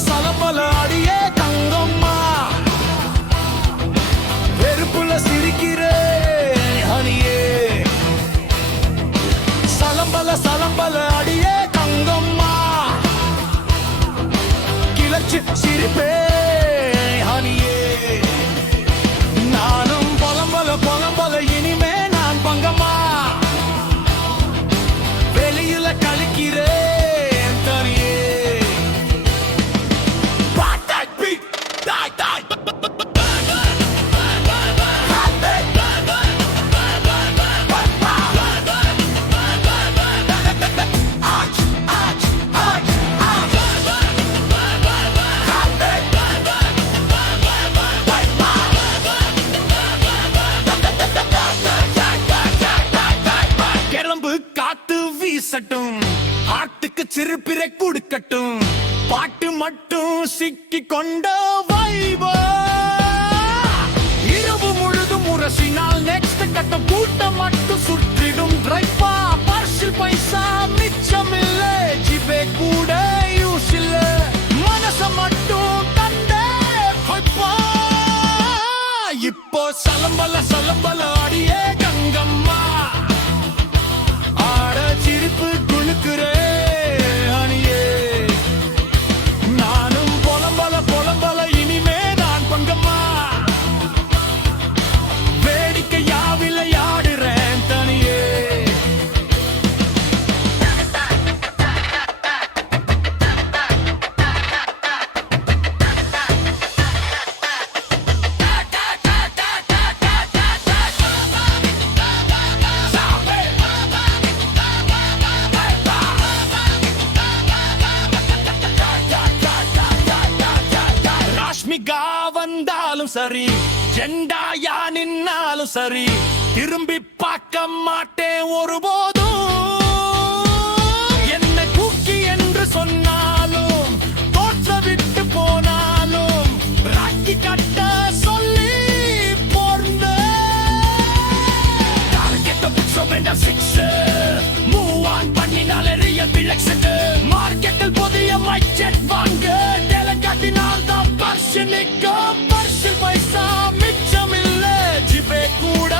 சலம்பல அடியே தங்கம்மா வெறுப்புல சிரிக்கிறே ஹனியே சலம்பல அடியே தங்கம்மா கிளச்சு சிரிப்பே ஹனியே நானும் புலம்பல இனிமே நான் பங்கம்மா வெளியில கழிக்கிறேன் தனியே காத்து வீசட்டும் ஆட்டுக்கு சிறுபிறை கொடுக்கட்டும் பாட்டு மட்டும் சிக்கி கொண்ட வைப இரவு முழுதும் முரசினால் நெக்ஸ்ட் கட்ட கூட்டம் மட்டும் சுற்றிடும் டிரைவா பார்சல் பைசா மிச்சம் இல்ல ஜிபே கூட யூஸ் இல்ல மனச மட்டும் தந்தே இப்போ சலம்பல அடியே கங்கம்மா சிரிப்பு குழுக்குறே அணியே நானும் புலம்பல இனிமே நான் பங்கம்மா வேடிக்கையா விளையாடுறேன் தனியே வந்தாலும் சரி ஜெண்டாயா நின்னாலும் சரி திரும்பி பார்க்க மாட்டேன் ஒருபோதும் என்ன தூக்கி என்று சொன்னாலும் தோற்ற விட்டு போனாலும் ராக்கி கட்ட சொல்லி போர்ந்த மூவ் ஆன் பண்ணினால ரியல் பிளக்ஸ் மார்க்கெட்டில் புதிய மைச்செட் வாங்க காட்டினால் தான் பர்ஷனுக்கு பர்ஷல் பைசா மிச்சம் இல்ல ஜிபே கூட